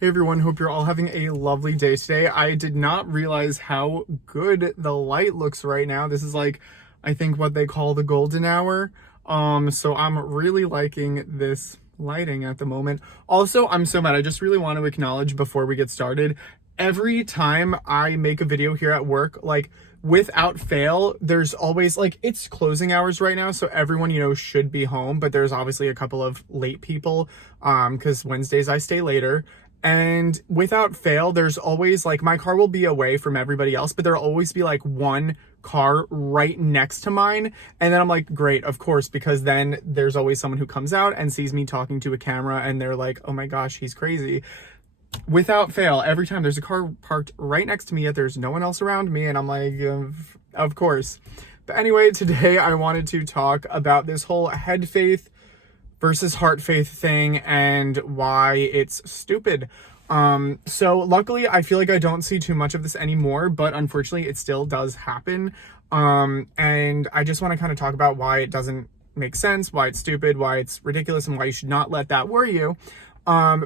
Hey everyone, hope you're all having a lovely day today. I did not realize how good the light looks right now. This is like, I think what they call the golden hour. So I'm really liking this lighting at the moment. Also, I'm so mad. I just really want to acknowledge before we get started, every time I make a video here at work, like without fail, there's always like, it's closing hours right now, so everyone, should be home, but there's obviously a couple of late people, because Wednesdays I stay later. And without fail, there's always like, my car will be away from everybody else, but there'll always be like one car right next to mine. And then I'm like, great, of course, because then there's always someone who comes out and sees me talking to a camera and they're like, oh my gosh, he's crazy. Without fail, every time there's a car parked right next to me, yet there's no one else around me. And I'm like, of course. But anyway, today I wanted to talk about this whole head faith versus heart faith thing and why it's stupid. So luckily I feel like I don't see too much of this anymore, but unfortunately it still does happen. And I just want to kind of talk about why it doesn't make sense, why it's stupid, why it's ridiculous, and why you should not let that worry you.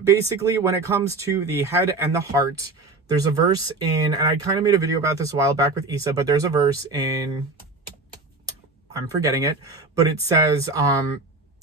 Basically, when it comes to the head and the heart, there's a verse in, and I kind of made a video about this a while back with Isa, but there's a verse in, I'm forgetting it, but it says,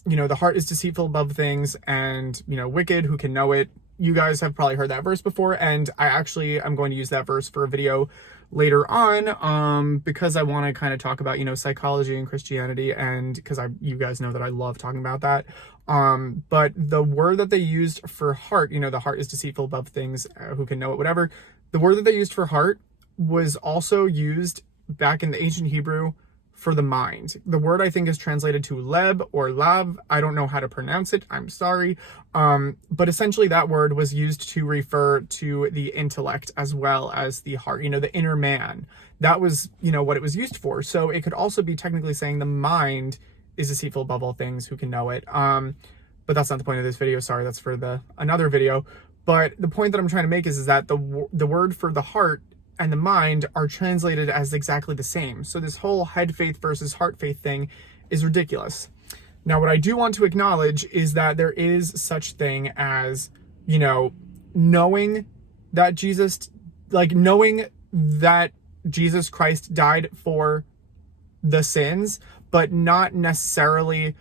the heart is deceitful above things and, wicked, who can know it? You guys have probably heard that verse before, and I'm going to use that verse for a video later on, because I want to kind of talk about, psychology and Christianity, and because you guys know that I love talking about that. But the word that they used for heart, the heart is deceitful above things, who can know it, whatever. The word that they used for heart was also used back in the ancient Hebrew for the mind. The word I think is translated to leb or lav. I don't know how to pronounce it. I'm sorry. But essentially that word was used to refer to the intellect as well as the heart, the inner man. That was, what it was used for. So it could also be technically saying the mind is deceitful above all things, who can know it. But that's not the point of this video. Sorry, that's for another video. But the point that I'm trying to make is that the word for the heart and the mind are translated as exactly the same. So this whole head faith versus heart faith thing is ridiculous. Now, what I do want to acknowledge is that there is such thing as, knowing that Jesus Christ died for the sins, but not necessarily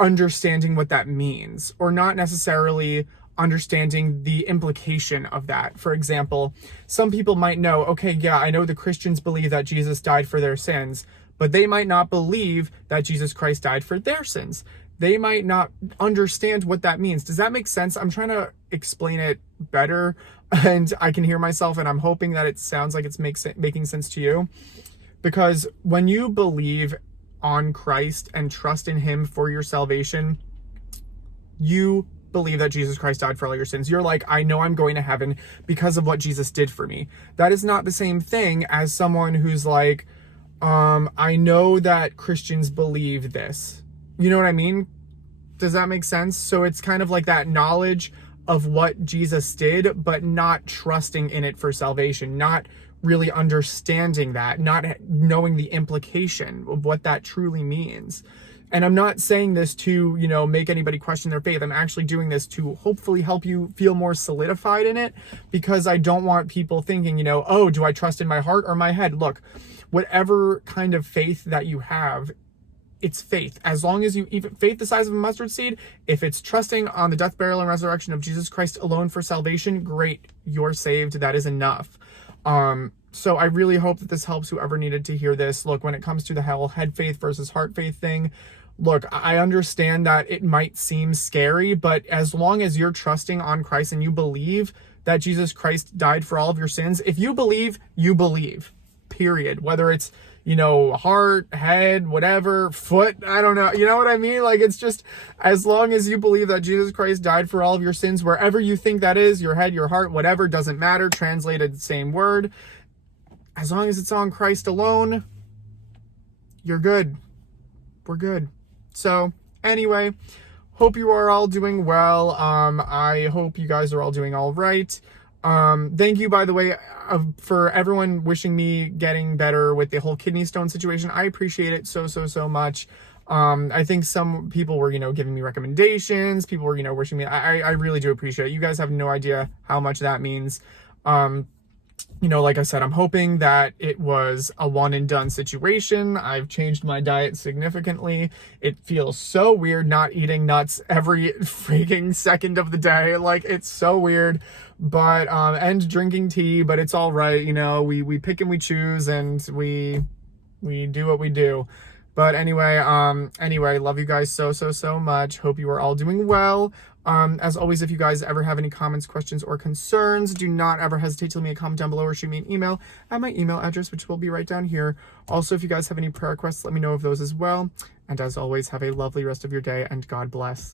understanding what that means, or not necessarily understanding the implication of that. For example, some people might know, okay, yeah, I know the Christians believe that Jesus died for their sins, but they might not believe that Jesus Christ died for their sins. They might not understand what that means. Does that make sense? I'm trying to explain it better, and I can hear myself, and I'm hoping that it sounds like it's making sense to you. Because when you believe on Christ and trust in him for your salvation, you believe that Jesus Christ died for all your sins. You're like, I know I'm going to heaven because of what Jesus did for me. That is not the same thing as someone who's like, I know that Christians believe this. You know what I mean? Does that make sense? So it's kind of like that knowledge of what Jesus did, but not trusting in it for salvation, not really understanding that, not knowing the implication of what that truly means. And I'm not saying this to, make anybody question their faith. I'm actually doing this to hopefully help you feel more solidified in it, because I don't want people thinking, oh, do I trust in my heart or my head? Look, whatever kind of faith that you have, it's faith. As long as even faith the size of a mustard seed, if it's trusting on the death, burial, and resurrection of Jesus Christ alone for salvation, great, you're saved. That is enough. So I really hope that this helps whoever needed to hear this. Look, when it comes to the whole head faith versus heart faith thing, look, I understand that it might seem scary, but as long as you're trusting on Christ and you believe that Jesus Christ died for all of your sins, if you believe, period. Whether it's, heart, head, whatever, foot, I don't know. You know what I mean? Like, it's just, as long as you believe that Jesus Christ died for all of your sins, wherever you think that is, your head, your heart, whatever, doesn't matter, translated same word. As long as it's on Christ alone, you're good. We're good. So anyway, hope you are all doing well. I hope you guys are all doing all right. Thank you, by the way, for everyone wishing me getting better with the whole kidney stone situation. I appreciate it so much. I think some people were, giving me recommendations. People were, wishing me. I really do appreciate it. You guys have no idea how much that means. Like I said, I'm hoping that it was a one and done situation. I've changed my diet significantly. It feels so weird not eating nuts every freaking second of the day. Like, it's so weird. But and drinking tea, but it's all right. We pick and we choose, and we do what we do. But anyway, love you guys so much. Hope you are all doing well. As always, if you guys ever have any comments, questions, or concerns, do not ever hesitate to leave me a comment down below or shoot me an email at my email address, which will be right down here. Also, if you guys have any prayer requests, let me know of those as well. And as always, have a lovely rest of your day, and God bless.